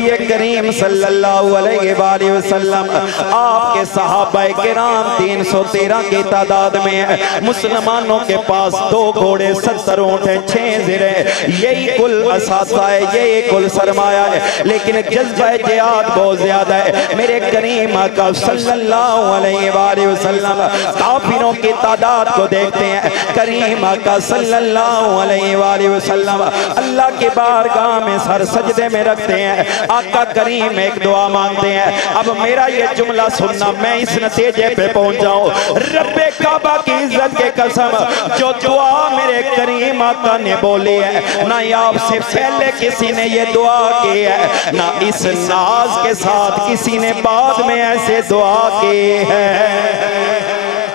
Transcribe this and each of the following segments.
یہ کریم صلی اللہ علیہ وآلہ وسلم آپ کے صحابہ کرام 313 کی تعداد میں ہے۔ مسلمانوں کے پاس 2 گھوڑے 70 اونٹیں 6 زرے، یہی کل اساسہ ہے، یہی کل سرمایہ ہے، لیکن جذبہ جہاد بہت زیادہ ہے۔ میرے کریم آقا صلی اللہ علیہ وآلہ وسلم کافروں کی تعداد کو دیکھتے ہیں، کریم آقا صلی اللہ علیہ وآلہ وسلم اللہ کی بارگاہ میں سر سجدے میں رکھتے ہیں، آقا کریم ایک دعا مانگتے ہیں۔ اب میرا یہ جملہ سننا، میں اس نتیجے پہ پہنچ جاؤں، رب کعبہ کی عزت کے قسم، جو دعا میرے کریم آقا نے بولی ہے، نہ آپ سے پہلے کسی نے یہ دعا کی ہے، نہ اس ناز کے ساتھ کسی نے بعد میں ایسے دعا کی ہے۔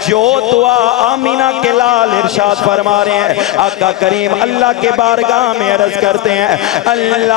جو دعا آمینہ کے لال ارشاد فرما رہے ہیں، آقا کریم اللہ کے بارگاہ میں عرض کرتے ہیں، اللہم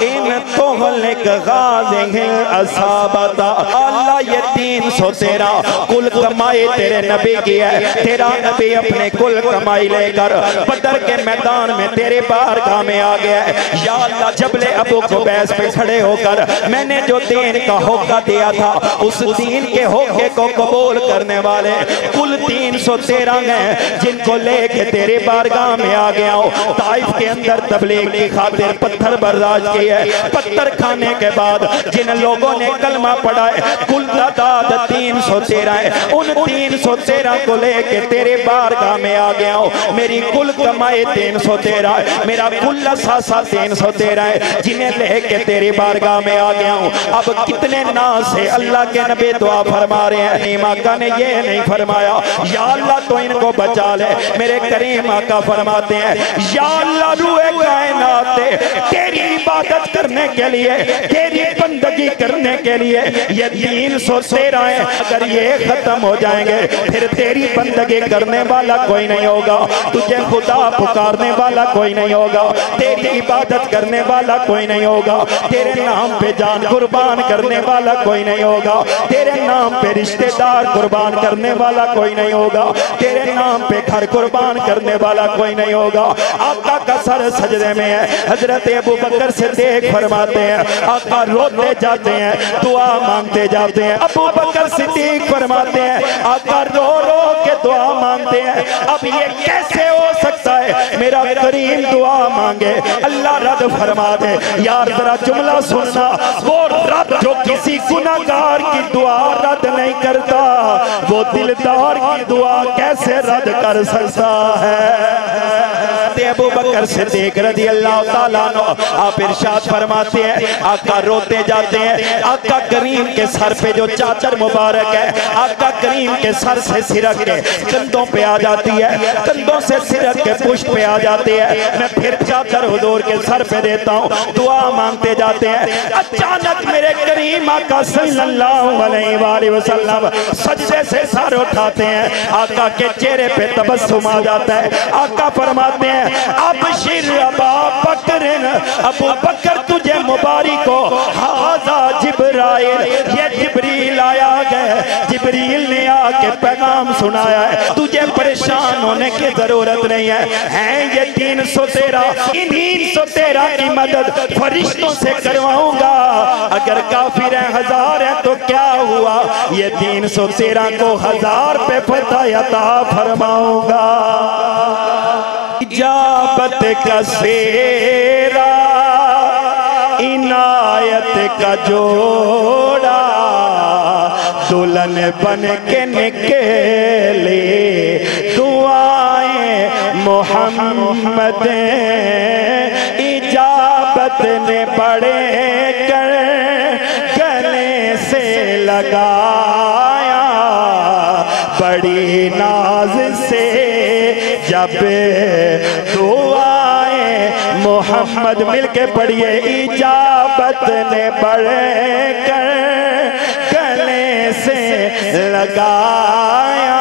ان تہلک غازہ العصابۃ، اللہ یہ 313 کل کمائی تیرے نبی کی ہے، تیرا نبی اپنے کل کمائی لے کر بدر کے میدان میں تیرے بارگاہ میں آ گیا ہے۔ یا اللہ جبل ابو قبیس پہ کھڑے ہو کر میں نے جو دین کا حقہ دیا تھا، اس دین کے حقے کو قبول کرنے والے کل 313 ہیں، جن کو لے کے تیرے بارگاہ میں آ گیا ہوں۔ طائف کے اندر تبلیغ کی خاطر پتھر برداشت کی ہے، پتھر کھانے کے بعد جن لوگوں نے کلمہ پڑھا ہے کل تعداد 313 ہے، ان 313 کو لے کے تیرے بارگاہ میں آ گیا ہوں۔ میری کل کمائی 313 ہے، میرا کل اثاثہ 313 ہے، جنہیں لے کے تیری بارگاہ میں آ گیا ہوں۔ اب کتنے ناز سے اللہ کے نبی دعا فرما رہے ہیں، کریم آقا نے یہ نہیں فرمایا یا اللہ تو ان کو بچا لے، میرے کریم آقا فرماتے ہیں یا اللہ روح کائنات تیری عبادت کرنے کے لیے، تیری بندگی کرنے کے لیے یہ 313 ہیں، اگر یہ ختم ہو جائیں گے پھر تیری بندگی کرنے والا کوئی نہیں ہوگا، تجھے خدا پکارنے والا کوئی نہیں ہوگا، تیری عبادت کرنے والا کوئی نہیں ہوگا، تیرے نام پہ جان قربان کرنے والا کوئی نہیں ہوگا، تیرے نام پہ رشتہ دار قربان کرنے والا کوئی نہیں ہوگا، تیرے نام پہ گھر قربان کرنے والا کوئی نہیں ہوگا۔ آقا کا سر سجدے میں ہے، حضرت ابو بکر صدیق فرماتے ہیں، آقا روتے جاتے ہیں، دعا مانگتے جاتے ہیں، ابو بکر صدیق فرماتے ہیں آقا رو رو کے دعا مانگتے ہیں، اب یہ کیسے ہو سکتا ہے میرا کریم دعا مانگے اللہ رد فرما دے۔ یار ذرا جملہ سننا، وہ رب جو کسی گناہگار کی دعا رد نہیں کرتا، وہ دلدار کی دعا کیسے رد کر سکتا ہے؟ ابو بکر صدیق رضی اللہ تعالیٰ عنہ آپ ارشاد فرماتے ہیں، آقا روتے جاتے ہیں، آقا کریم کے سر پہ جو چادر مبارک ہے آقا کریم کے سر سے سرک کے کندھوں پہ آ جاتی ہے، کندھوں سے سرک کے پشت پہ آ جاتی ہے، میں پھر چادر حضور کے سر پہ دیتا ہوں، دعا مانگتے جاتے ہیں، اچانک میرے کریم آقا صلی اللہ علیہ وآلہ وسلم سجدے سے سر اٹھاتے ہیں، آقا کے چہرے پہ تبسم آ جاتا ہے، آقا فرماتے ہیں ابشر ابا بکر، ابو بکر تجھے مبارک ہو، ھذا جبرائیل، یہ جبریل آیا گئے، جبریل نے آ کے پیغام سنایا ہے، تجھے پریشان ہونے کی ضرورت نہیں ہے، ہیں یہ 313، ان 313 کی مدد فرشتوں سے کرواؤں گا، اگر کافر ہیں 1000 ہیں تو کیا ہوا، یہ 313 کو 1000 پہ فتح عطا فرماؤں گا۔ اجابت کا سیرا عنایت کا جوڑا، دلہن بن کے نکلے دعائیں محمد، اجابت نے بڑے کر گلے سے لگایا، بڑی ناز سے جب دعائیں محمد، مل کے پڑھئے، اجابت نے بڑھ کر گلے سے لگایا،